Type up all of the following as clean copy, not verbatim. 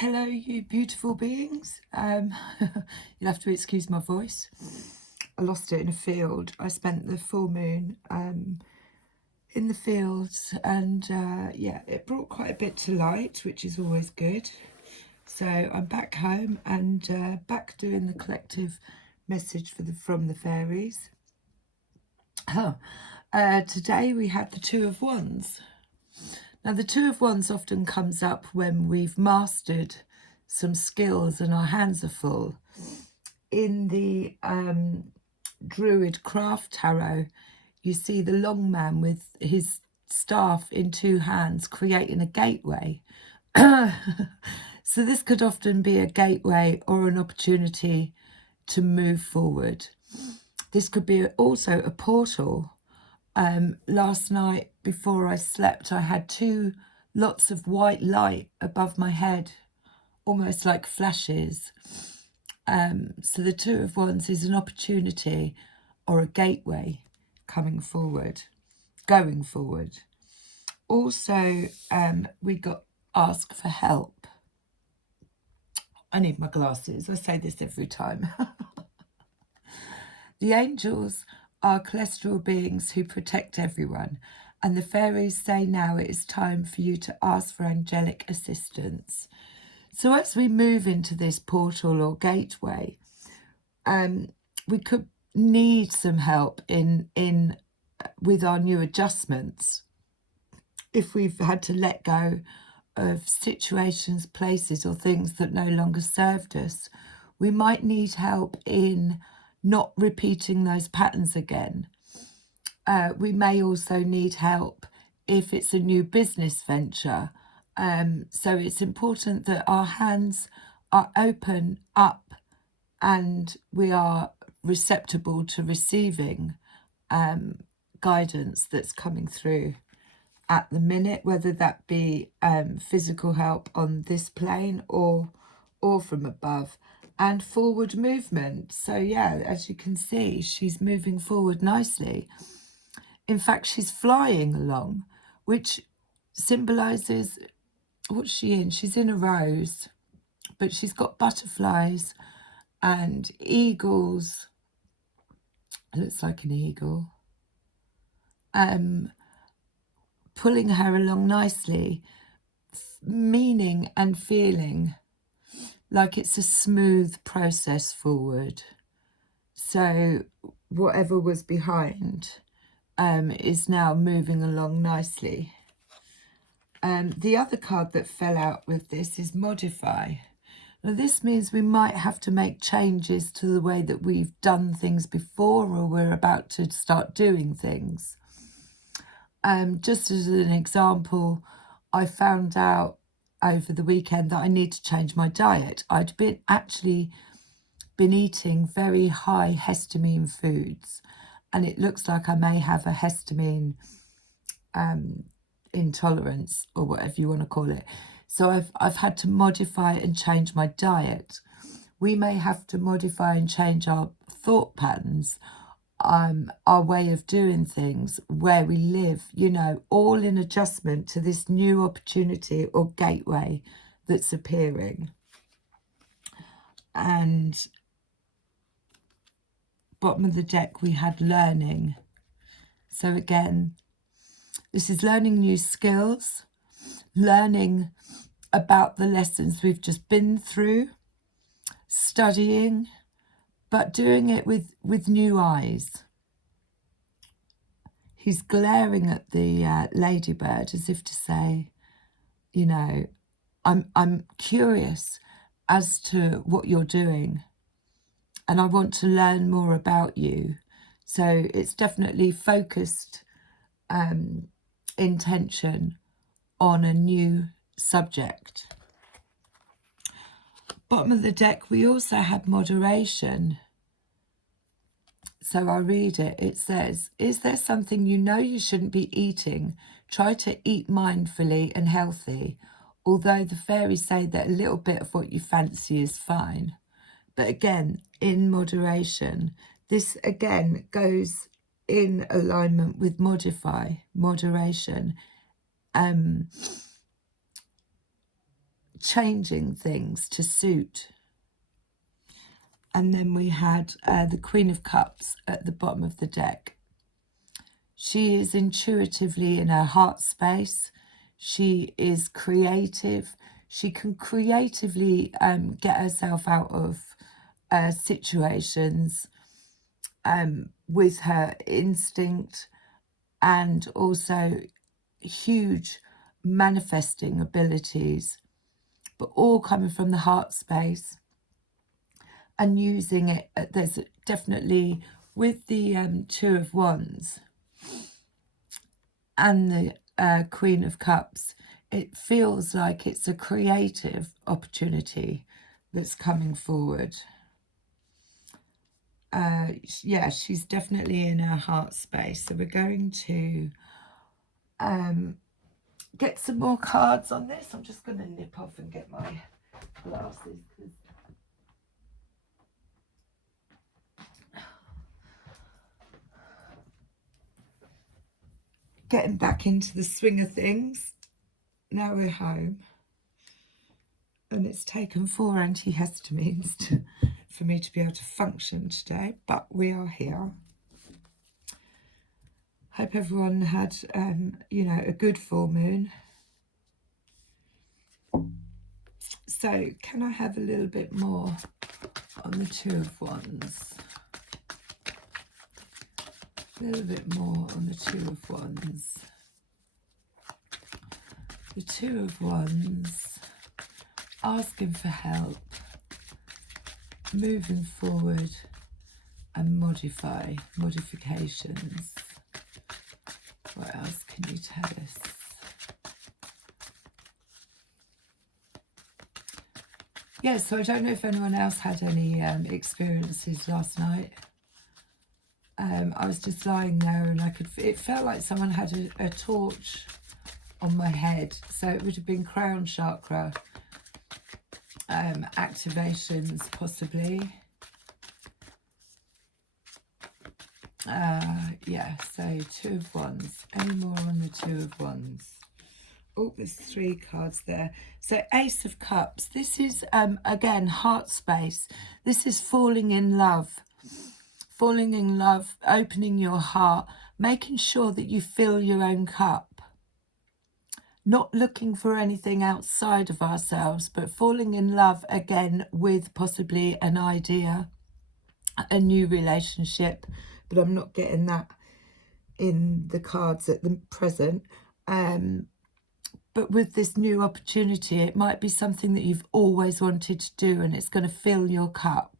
Hello, you beautiful beings. You'll have to excuse my voice. I lost it in a field. I spent the full moon in the fields, and yeah, it brought quite a bit to light, which is always good. So I'm back home and back doing the collective message from the fairies. Today we had the Two of Wands. Now, the Two of Wands often comes up when we've mastered some skills and our hands are full. In the Druid Craft Tarot, you see the long man with his staff in two hands creating a gateway. So this could often be a gateway or an opportunity to move forward. This could be also a portal. Last night before I slept, I had lots of white light above my head, almost like flashes. So the Two of Wands is an opportunity or a gateway going forward. Also, we got asked for help. I need my glasses. I say this every time. The angels are celestial beings who protect everyone, and the fairies say now it is time for you to ask for angelic assistance. So as we move into this portal or gateway, we could need some help with our new adjustments. If we've had to let go of situations, places or things that no longer served us, we might need help in not repeating those patterns again. We may also need help if it's a new business venture. So it's important that our hands are open up and we are receptible to receiving guidance that's coming through at the minute, whether that be physical help on this plane or from above. And forward movement. So yeah, as you can see, she's moving forward nicely. In fact, she's flying along, which symbolizes, what's she in? She's in a rose, but she's got butterflies and eagles. It looks like an eagle. Pulling her along nicely, meaning and feeling like it's a smooth process forward. So whatever was behind is now moving along nicely. The other card that fell out with this is modify. Now this means we might have to make changes to the way that we've done things before, or we're about to start doing things. Just as an example, I found out over the weekend that I need to change my diet. I'd actually been eating very high histamine foods, and it looks like I may have a histamine intolerance, or whatever you want to call it. So I've had to modify and change my diet. We may have to modify and change our thought patterns, our way of doing things, where we live, you know, all in adjustment to this new opportunity or gateway that's appearing. And bottom of the deck, we had learning. So again, this is learning new skills, learning about the lessons we've just been through, studying, but doing it with new eyes. He's glaring at the ladybird as if to say, you know, I'm curious as to what you're doing, and I want to learn more about you. So it's definitely focused intention on a new subject. Bottom of the deck, we also had moderation. So I'll read it. It says, is there something you know you shouldn't be eating? Try to eat mindfully and healthy. Although the fairies say that a little bit of what you fancy is fine. But again, in moderation. This again goes in alignment with moderation. changing things to suit. And then we had the Queen of Cups at the bottom of the deck. She is intuitively in her heart space. She is creative. She can creatively get herself out of situations with her instinct, and also huge manifesting abilities, but all coming from the heart space and using it. There's definitely, with the Two of Wands and the Queen of Cups, it feels like it's a creative opportunity that's coming forward. Yeah, she's definitely in her heart space. So we're going to get some more cards on this. I'm just going to nip off and get my glasses. Getting back into the swing of things. Now we're home. And it's taken 4 antihistamines for me to be able to function today. But we are here. Hope everyone had, you know, a good full moon. So can I have a little bit more on the Two of Wands? A little bit more on the Two of Wands. The Two of Wands, asking for help, moving forward, and modifications. What else can you tell us? Yeah, so I don't know if anyone else had any experiences last night. I was just lying there and it felt like someone had a torch on my head. So it would have been crown chakra activations possibly. Yeah, so Two of Wands. Any more on the Two of Wands? Oh, there's 3 cards there. So Ace of Cups. This is, again, heart space. This is falling in love. Falling in love, opening your heart, making sure that you fill your own cup. Not looking for anything outside of ourselves, but falling in love again with possibly an idea, a new relationship. But I'm not getting that in the cards at the present. But with this new opportunity, it might be something that you've always wanted to do, and it's going to fill your cup.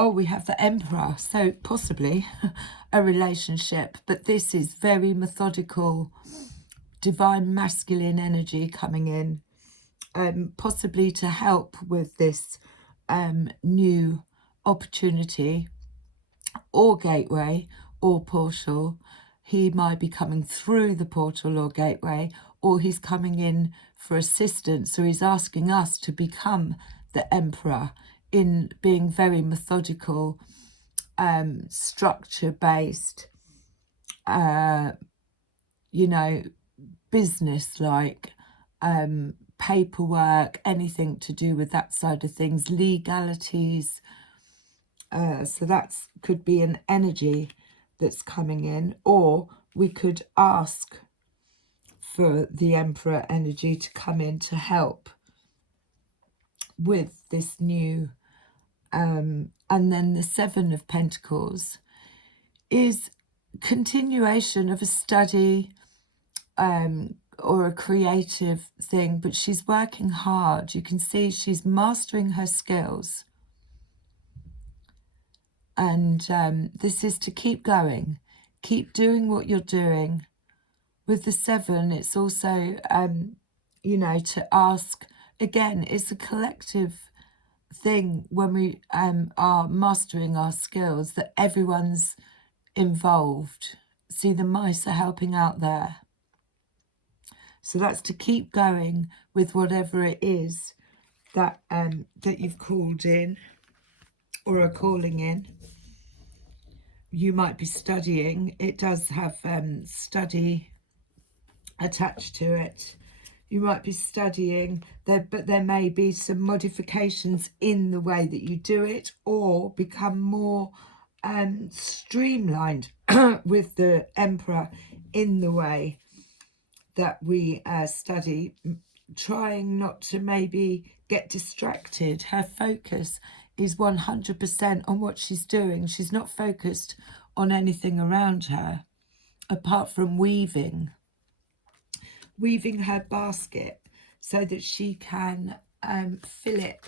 Oh, we have the Emperor, so possibly a relationship, but this is very methodical, divine masculine energy coming in, possibly to help with this new opportunity or gateway or portal. He might be coming through the portal or gateway, or he's coming in for assistance, or he's asking us to become the Emperor in being very methodical, structure-based, you know, business-like, paperwork, anything to do with that side of things, legalities. So that could be an energy that's coming in, or we could ask for the Emperor energy to come in to help with this new. And then the Seven of Pentacles is continuation of a study or a creative thing, but she's working hard. You can see she's mastering her skills. And this is to keep going, keep doing what you're doing. With the 7, it's also, you know, to ask, again, it's a collective thing when we are mastering our skills, that everyone's involved. See, the mice are helping out there. So that's to keep going with whatever it is that that you've called in or are calling in. You might be studying. It does have study attached to it. You might be studying there, but there may be some modifications in the way that you do it, or become more streamlined with the Emperor in the way that we study, trying not to maybe get distracted. Her focus is 100% on what she's doing. She's not focused on anything around her apart from weaving her basket so that she can fill it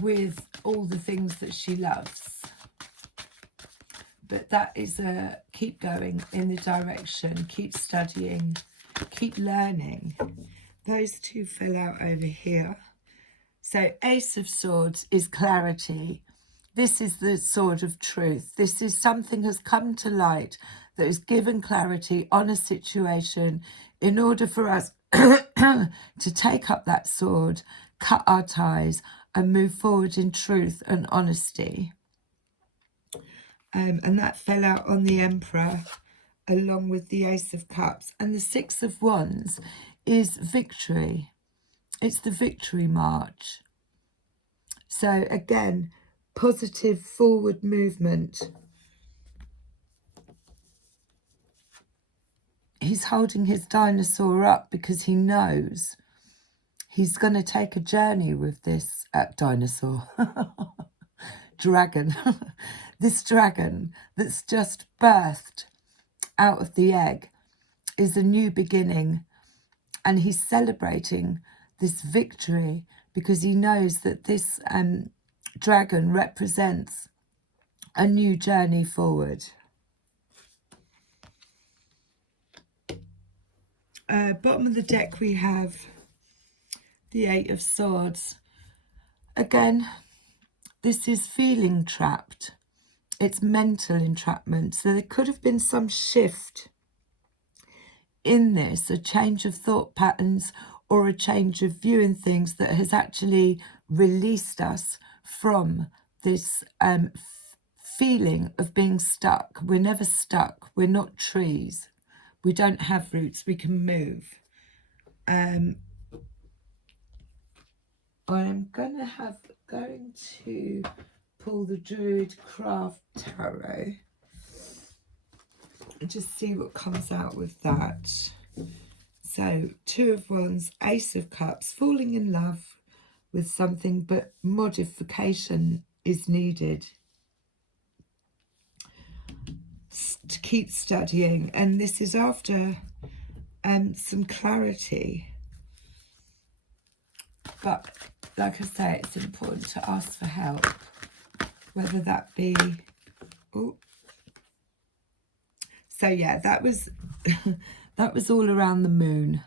with all the things that she loves. But that is a keep going in the direction, keep studying, keep learning. Those two fell out over here. So Ace of Swords is clarity. This is the sword of truth. This is something has come to light that has given clarity on a situation in order for us to take up that sword, cut our ties, and move forward in truth and honesty. And that fell out on the Emperor along with the Ace of Cups. And the Six of Wands is victory. It's the victory march. So again, positive forward movement. He's holding his dinosaur up because he knows he's going to take a journey with this dinosaur. Dragon. This dragon that's just birthed out of the egg is a new beginning, and he's celebrating this victory because he knows that this dragon represents a new journey forward. Bottom of the deck we have the Eight of Swords. Again, this is feeling trapped. It's mental entrapment. So there could have been some shift in this, a change of thought patterns or a change of viewing things that has actually released us from this feeling of being stuck. We're never stuck. We're not trees. We don't have roots. We can move. I'm going to pull the Druid Craft Tarot and just see what comes out with that. So, Two of Wands, Ace of Cups, falling in love with something, but modification is needed to keep studying. And this is after some clarity. But like I say, it's important to ask for help, whether that be... Oh. So yeah, that was that was all around the moon.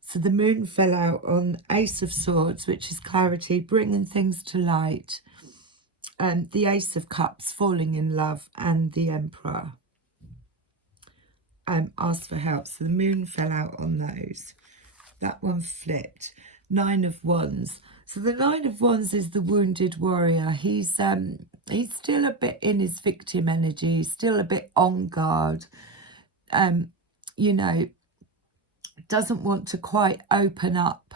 So the moon fell out on Ace of Swords, which is clarity, bringing things to light, and the Ace of Cups, falling in love, and the Emperor, asked for help. So the moon fell out on those. That one flipped. Nine of Wands. So the Nine of Wands is the wounded warrior. He's still a bit in his victim energy. He's still a bit on guard. You know, doesn't want to quite open up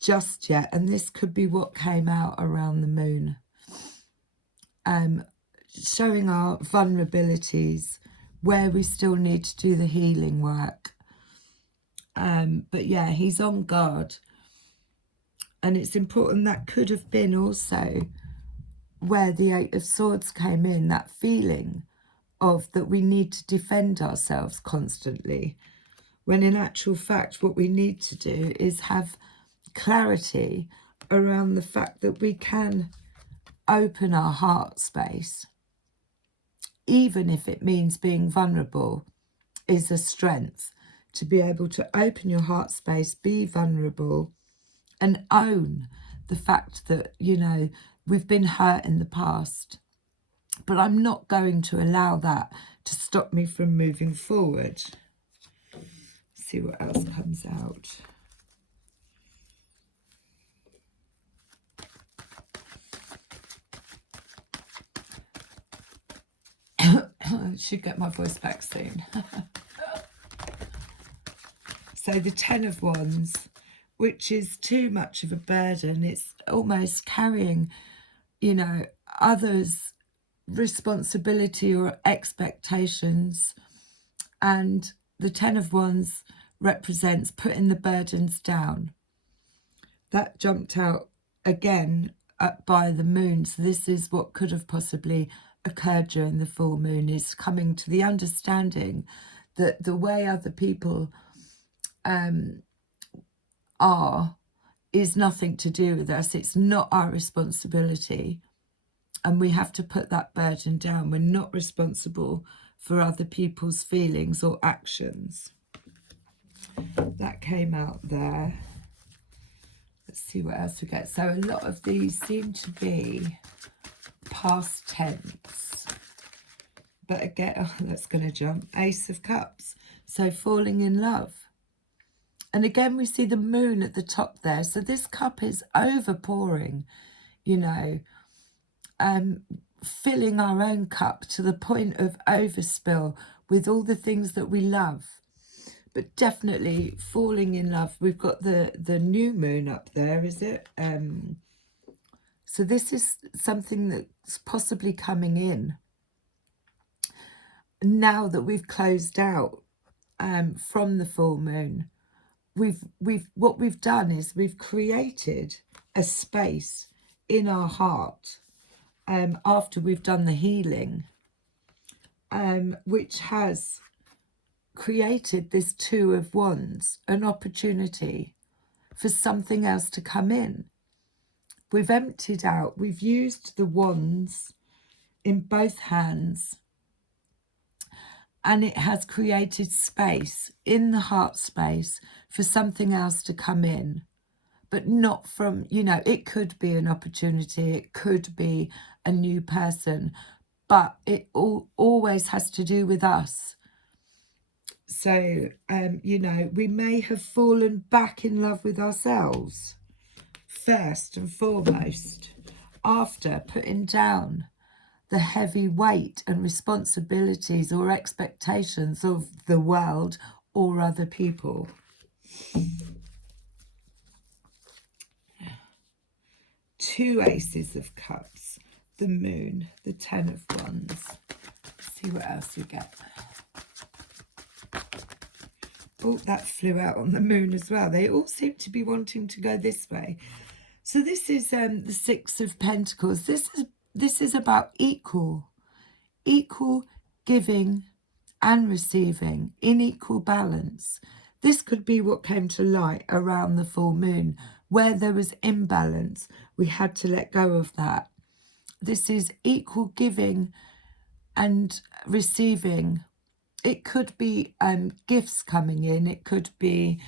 just yet. And this could be what came out around the moon. Showing our vulnerabilities, where we still need to do the healing work. But yeah, he's on guard. And it's important, that could have been also where the Eight of Swords came in, that feeling of that we need to defend ourselves constantly, when in actual fact what we need to do is have clarity around the fact that we can open our heart space, even if it means being vulnerable, is a strength. To be able to open your heart space, be vulnerable, and own the fact that, you know, we've been hurt in the past. But I'm not going to allow that to stop me from moving forward. See what else comes out. Should get my voice back soon. So the Ten of Wands, which is too much of a burden. It's almost carrying, you know, others' responsibility or expectations. And the Ten of Wands represents putting the burdens down. That jumped out again by the moon. So this is what could have possibly occurred during the full moon, is coming to the understanding that the way other people are is nothing to do with us. It's not our responsibility. And we have to put that burden down. We're not responsible for other people's feelings or actions. That came out there. Let's see what else we get. So a lot of these seem to be past tense. But again, oh, that's going to jump. Ace of Cups. So falling in love. And again, we see the moon at the top there. So this cup is overpouring, you know, filling our own cup to the point of overspill with all the things that we love. But definitely falling in love. We've got the new moon up there, is it? So this is something that's possibly coming in now that we've closed out from the full moon. What we've done is we've created a space in our heart after we've done the healing, which has created this Two of Wands, an opportunity for something else to come in. We've emptied out, we've used the wands in both hands, and it has created space in the heart space for something else to come in. But not from, you know, it could be an opportunity, it could be a new person, but it always has to do with us. So, you know, we may have fallen back in love with ourselves first and foremost, after putting down the heavy weight and responsibilities or expectations of the world or other people. Two Aces of Cups, the moon, the Ten of Wands. Let's see what else you get. Oh, that flew out on the moon as well. They all seem to be wanting to go this way. So this is the Six of Pentacles. This is about equal giving and receiving in equal balance. This could be what came to light around the full moon, where there was imbalance. We had to let go of that. This is equal giving and receiving. It could be gifts coming in. It could be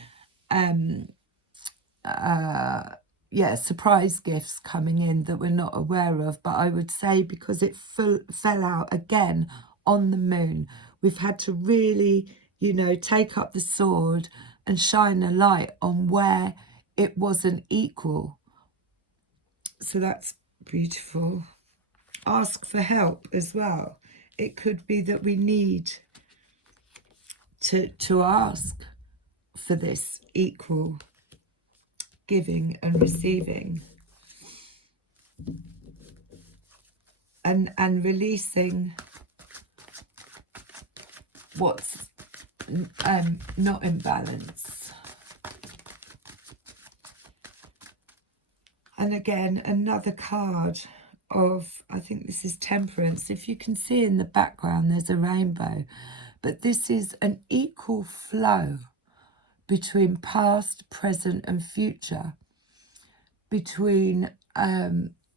surprise gifts coming in that we're not aware of. But I would say, because it fell out again on the moon, we've had to really, you know, take up the sword and shine a light on where it wasn't equal. So that's beautiful. Ask for help as well. It could be that we need to ask for this equal giving and receiving, and releasing what's not in balance. And again, another card of, I think this is Temperance. If you can see in the background, there's a rainbow. But this is an equal flow between past, present and future, between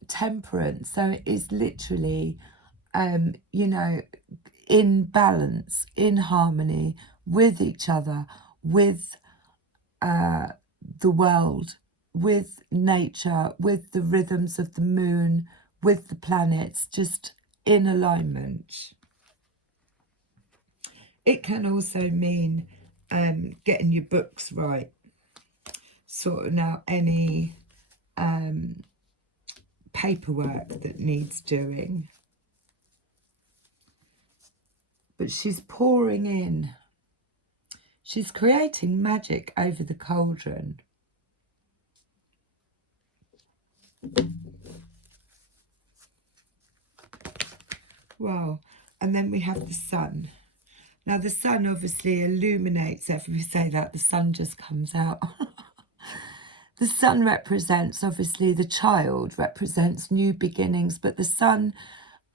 temperance. So it is literally, you know, in balance, in harmony with each other, with the world, with nature, with the rhythms of the moon, with the planets, just in alignment. It can also mean getting your books right, sorting out any paperwork that needs doing. But she's pouring in. She's creating magic over the cauldron. Wow. And then we have the sun. Now, the sun obviously illuminates, if we say that, the sun just comes out. The sun represents, obviously, the child, represents new beginnings, but the sun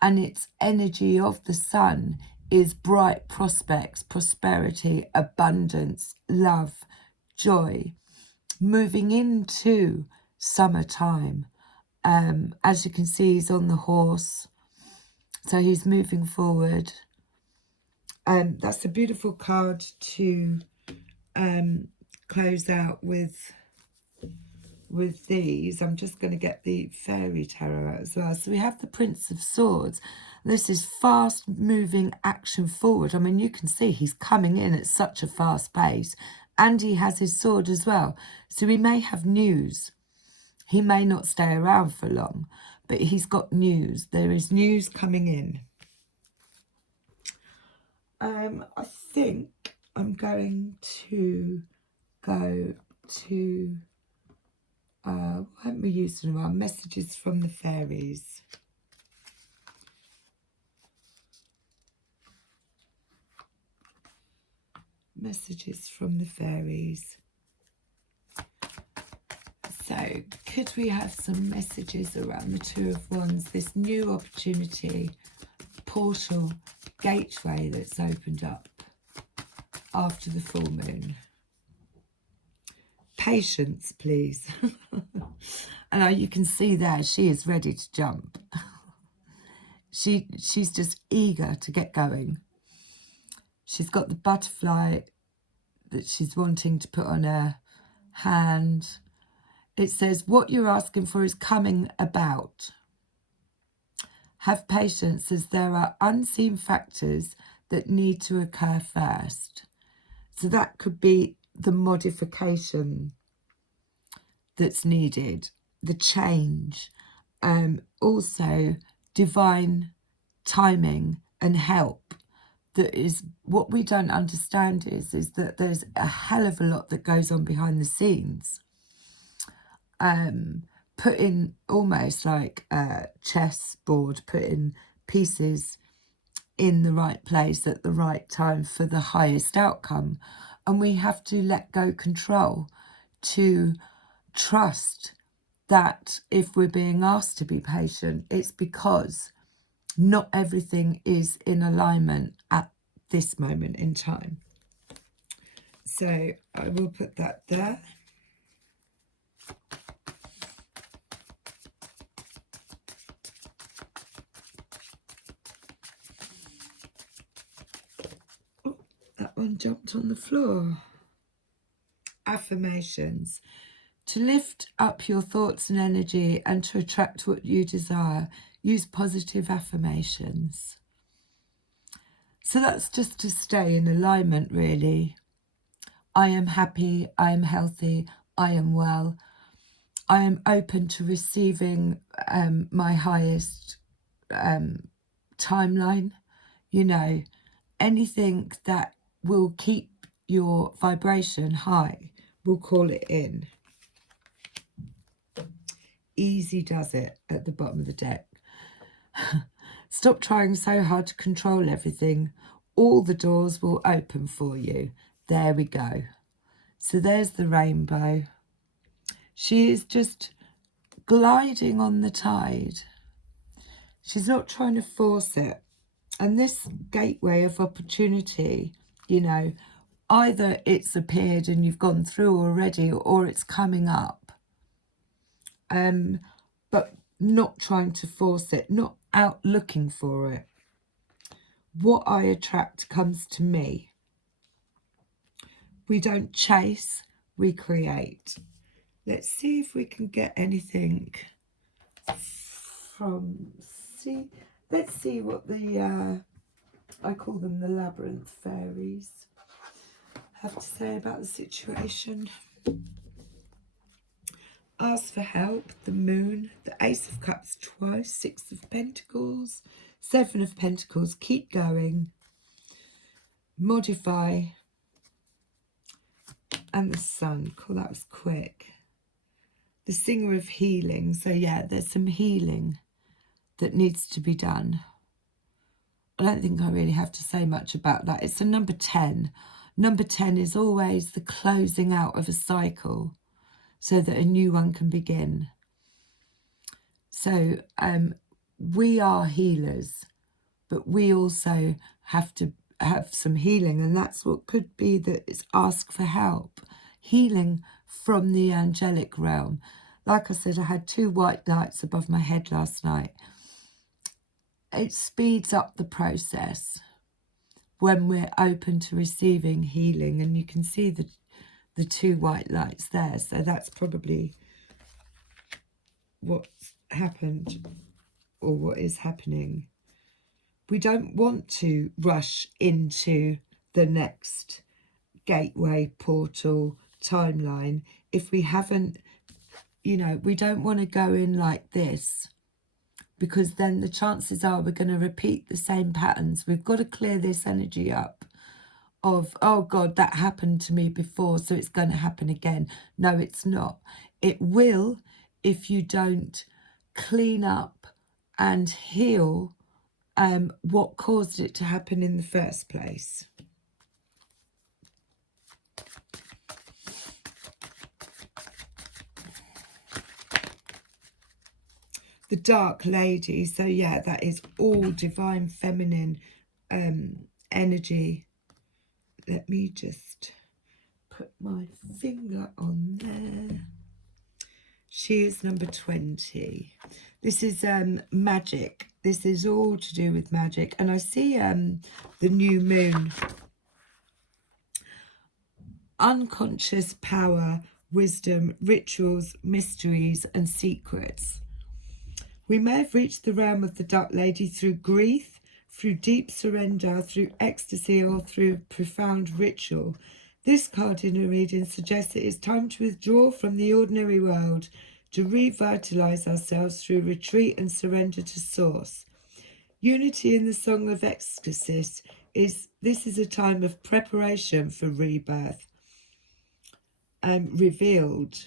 and its energy of the sun is bright prospects, prosperity, abundance, love, joy, moving into summertime. As you can see, he's on the horse, so he's moving forward. That's a beautiful card to close out with these. I'm just going to get the fairy tarot out as well. So we have the Prince of Swords. This is fast moving action forward. I mean, you can see he's coming in at such a fast pace, and he has his sword as well. So he may have news. He may not stay around for long, but he's got news. There is news coming in. I think I'm going to go to what haven't we used in a while? Messages from the fairies. Messages from the fairies. So, could we have some messages around the Two of Wands? This new opportunity, portal, gateway that's opened up after the full moon. Patience, please. And you can see there, she is ready to jump. She's just eager to get going. She's got the butterfly that she's wanting to put on her hand. It says, what you're asking for is coming about. Have patience, as there are unseen factors that need to occur first. So that could be the modification that's needed, the change. Also, divine timing and help. That is what we don't understand is that there's a hell of a lot that goes on behind the scenes. Putting almost like a chessboard, putting pieces in the right place at the right time for the highest outcome. And we have to let go control to trust that if we're being asked to be patient, it's because not everything is in alignment at this moment in time. So I will put that there. Oh, that one jumped on the floor. Affirmations. To lift up your thoughts and energy and to attract what you desire, use positive affirmations. So that's just to stay in alignment, really. I am happy, I am healthy, I am well. I am open to receiving my highest timeline. You know, anything that will keep your vibration high, we'll call it in. Easy does it at the bottom of the deck. Stop trying so hard to control everything. All the doors will open for you. There we go. So there's the rainbow. She is just gliding on the tide. She's not trying to force it. And this gateway of opportunity, you know, either it's appeared and you've gone through already, or it's coming up. But not trying to force it, not out looking for it. What I attract comes to me. We don't chase, we create. Let's see if we can get anything from, let's see what the, I call them the labyrinth fairies, have to say about the situation. Ask for help, the moon, the Ace of Cups twice, Six of Pentacles, Seven of Pentacles, keep going, modify, And the sun. Cool, that was quick. The singer of healing. So yeah, there's some healing that needs to be done. I don't think I really have to say much about that. It's a number 10. Number 10 is always the closing out of a cycle so that a new one can begin. So we are healers, but we also have to have some healing, and that's what could be, that it's ask for help. Healing from the angelic realm. Like I said, I had 2 white lights above my head last night. It speeds up the process when we're open to receiving healing, and you can see the 2 white lights there. So that's probably what's happened, or what is happening. We don't want to rush into the next gateway, portal, timeline if we haven't, you know, we don't want to go in like this, because then the chances are we're going to repeat the same patterns. We've got to clear this energy up of, oh God, that happened to me before, so it's going to happen again. No, it's not. It will if you don't clean up and heal what caused it to happen in the first place. The Dark Lady. So yeah, that is all divine feminine energy. Let me just put my finger on there. She is number 20. This is magic. This is all to do with magic. And I see the new moon. Unconscious power, wisdom, rituals, mysteries, and secrets. We may have reached the realm of the Dark Lady through grief, through deep surrender, through ecstasy, or through profound ritual. This card in a reading suggests it is time to withdraw from the ordinary world, to revitalise ourselves through retreat and surrender to Source. Unity in the Song of Ecstasy is a time of preparation for rebirth. Revealed.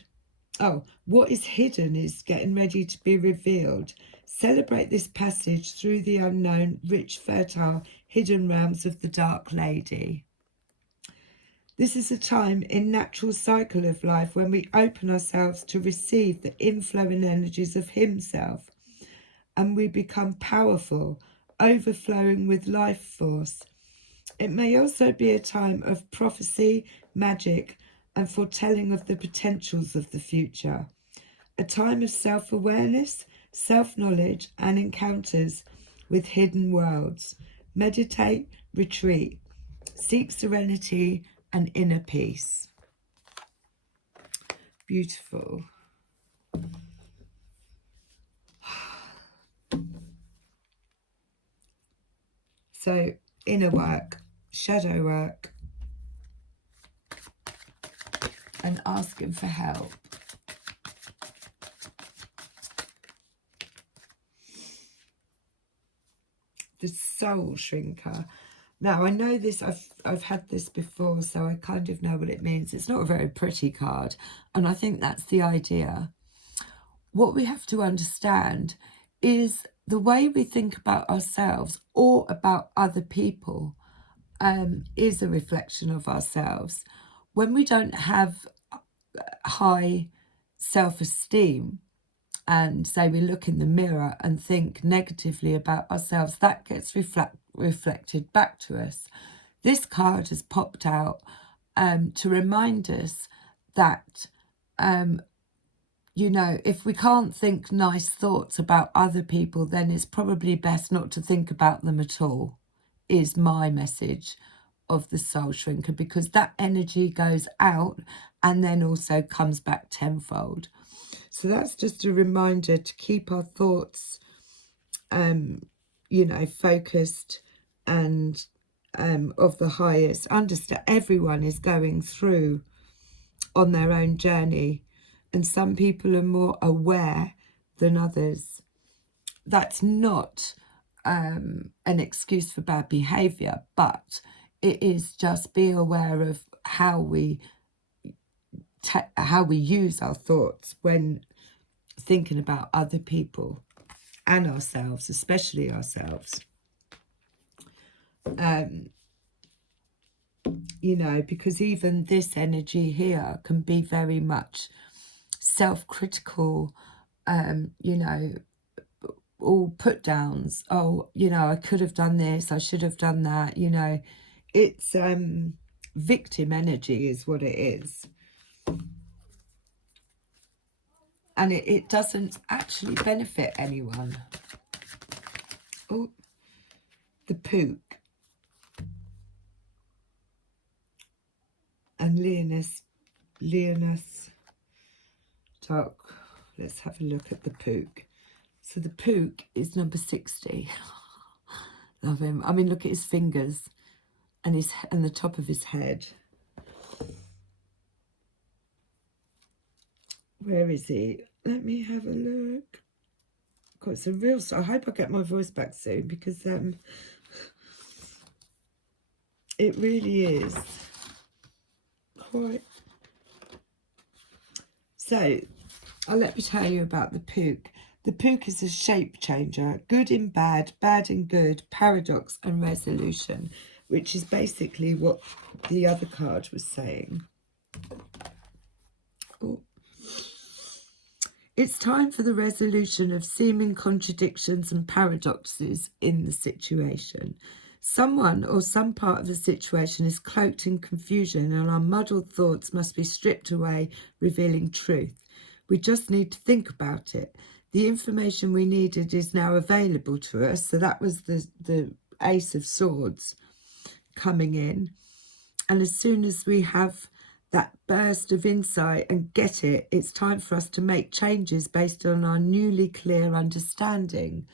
Oh, what is hidden is getting ready to be revealed. Celebrate this passage through the unknown, rich, fertile, hidden realms of the Dark Lady. This is a time in natural cycle of life when we open ourselves to receive the inflowing energies of Himself, and we become powerful, overflowing with life force. It may also be a time of prophecy, magic, and foretelling of the potentials of the future. A time of self-awareness, self-knowledge, and encounters with hidden worlds. Meditate, retreat, seek serenity and inner peace. Beautiful. So, inner work, shadow work, and asking for help. The Soul Shrinker. Now, I know this, I've had this before, so I kind of know what it means. It's not a very pretty card, and I think that's the idea. What we have to understand is the way we think about ourselves or about other people is a reflection of ourselves. When we don't have high self-esteem, and say we look in the mirror and think negatively about ourselves, that gets reflected back to us. This card has popped out to remind us that, you know, if we can't think nice thoughts about other people, then it's probably best not to think about them at all, is my message of the Soul Shrinker, because that energy goes out and then also comes back tenfold. So that's just a reminder to keep our thoughts, you know, focused and of the highest. Understand everyone is going through on their own journey, and some people are more aware than others. That's not an excuse for bad behaviour, but it is just be aware of how we how we use our thoughts when thinking about other people and ourselves, especially ourselves. You know, because even this energy here can be very much self-critical, you know, all put downs. Oh, you know, I could have done this, I should have done that, you know. It's victim energy is what it is. And it doesn't actually benefit anyone. Oh, the Pook. And Leonus Talk. Let's have a look at the Pook. So the Pook is number 60. Love him. I mean, look at his fingers and the top of his head. Where is he? Let me have a look. God, it's a real... I hope I get my voice back soon, because it really is quite... So, let me tell you about the Pook. The Pook is a shape changer, good in bad, bad in good, paradox and resolution, which is basically what the other card was saying. Oh. It's time for the resolution of seeming contradictions and paradoxes in the situation. Someone or some part of the situation is cloaked in confusion, and our muddled thoughts must be stripped away, revealing truth. We just need to think about it. The information we needed is now available to us. So that was the Ace of Swords coming in. And as soon as we have that burst of insight and get it, it's time for us to make changes based on our newly clear understanding.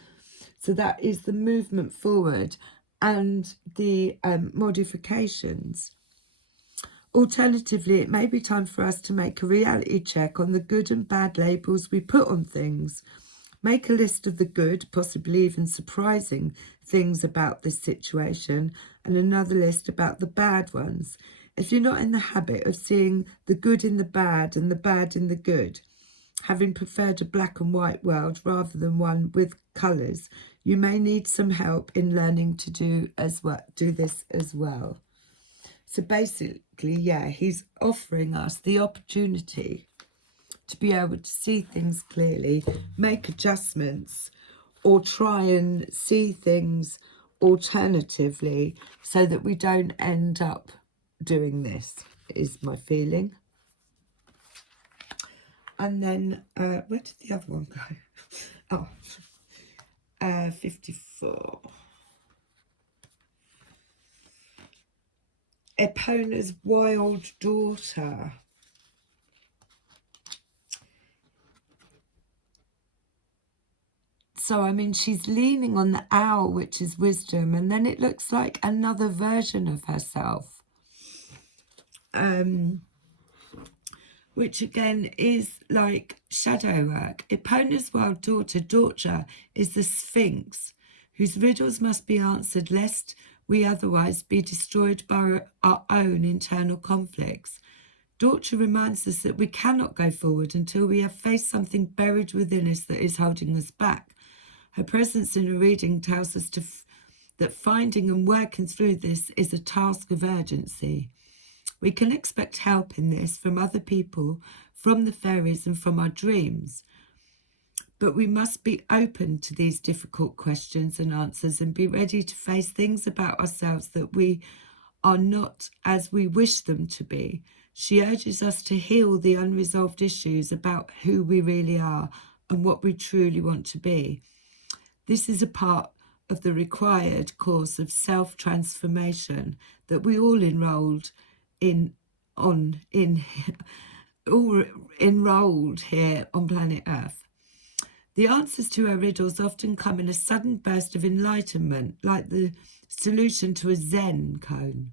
So that is the movement forward and the modifications. Alternatively, it may be time for us to make a reality check on the good and bad labels we put on things. Make a list of the good, possibly even surprising things about this situation, and another list about the bad ones. If you're not in the habit of seeing the good in the bad and the bad in the good, having preferred a black and white world rather than one with colours, you may need some help in learning to do this as well. So basically, yeah, he's offering us the opportunity to be able to see things clearly, make adjustments, or try and see things alternatively so that we don't end up doing this, is my feeling. And then, where did the other one go? Oh, 54. Epona's wild daughter. So, I mean, she's leaning on the owl, which is wisdom, and then it looks like another version of herself. Which again is like shadow work. Epona's wild daughter is the Sphinx, whose riddles must be answered lest we otherwise be destroyed by our own internal conflicts. Daughter reminds us that we cannot go forward until we have faced something buried within us that is holding us back. Her presence in a reading tells us that finding and working through this is a task of urgency. We can expect help in this from other people, from the fairies and from our dreams. But we must be open to these difficult questions and answers and be ready to face things about ourselves that we are not as we wish them to be. She urges us to heal the unresolved issues about who we really are and what we truly want to be. This is a part of the required course of self-transformation that we all enrolled all enrolled here on planet Earth. The answers to our riddles often come in a sudden burst of enlightenment, like the solution to a Zen cone.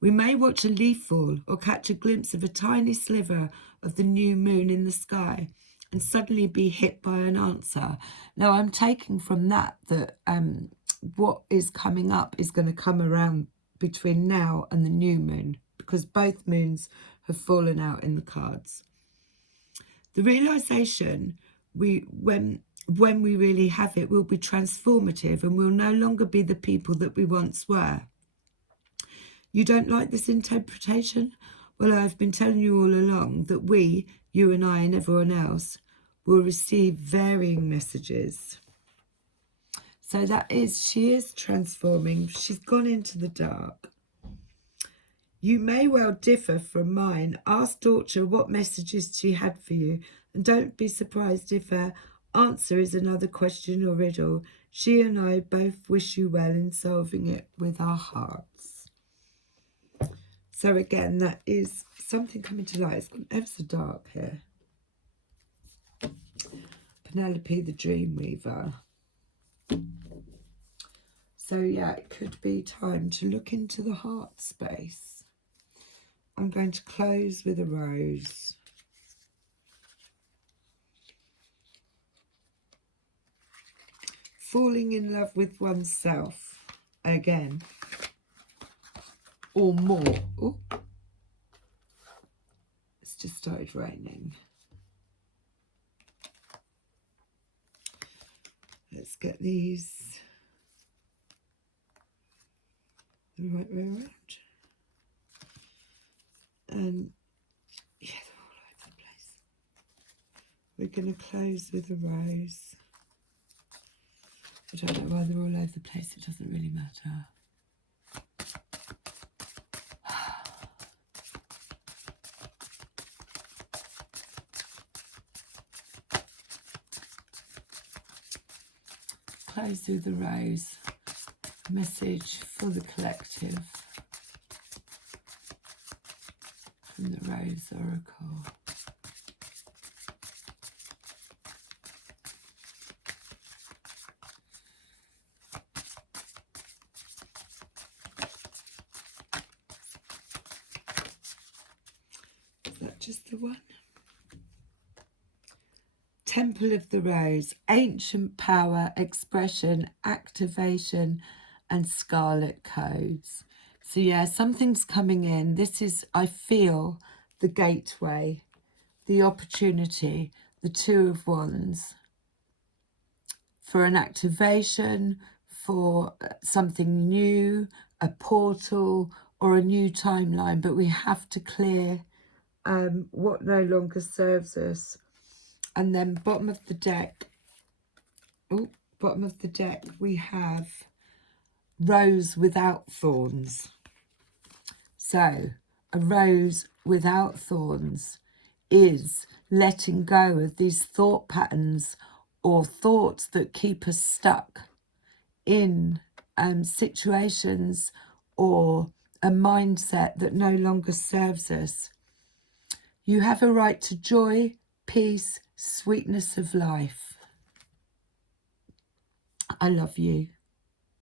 We may watch a leaf fall or catch a glimpse of a tiny sliver of the new moon in the sky and suddenly be hit by an answer. Now, I'm taking from that what is coming up is going to come around between now and the new moon, because both moons have fallen out in the cards. The realisation when we really have it will be transformative, and we'll no longer be the people that we once were. You don't like this interpretation? Well, I've been telling you all along that we, you and I and everyone else, will receive varying messages. So she is transforming. She's gone into the dark. You may well differ from mine. Ask Dorcha what messages she had for you, and don't be surprised if her answer is another question or riddle. She and I both wish you well in solving it with our hearts. So again, that is something coming to light. It's gone ever so dark here. Penelope the Dreamweaver. So yeah, it could be time to look into the heart space. I'm going to close with a rose. Falling in love with oneself again, or more. Oh, it's just started raining. Let's get these the right way around. And yeah, they're all over the place. We're going to close with a rose. I don't know why they're all over the place, it doesn't really matter. Close with the rose. Message for the collective from the Rose Oracle. Is that just the one? Temple of the Rose, ancient power, expression, activation, and scarlet codes. So yeah, something's coming in. This is, I feel, the gateway, the opportunity, the Two of Wands for an activation, for something new, a portal or a new timeline. But we have to clear what no longer serves us. And then bottom of the deck, we have Rose without thorns. So a rose without thorns is letting go of these thought patterns or thoughts that keep us stuck in situations or a mindset that no longer serves us. You have a right to joy, peace, sweetness of life. I love you.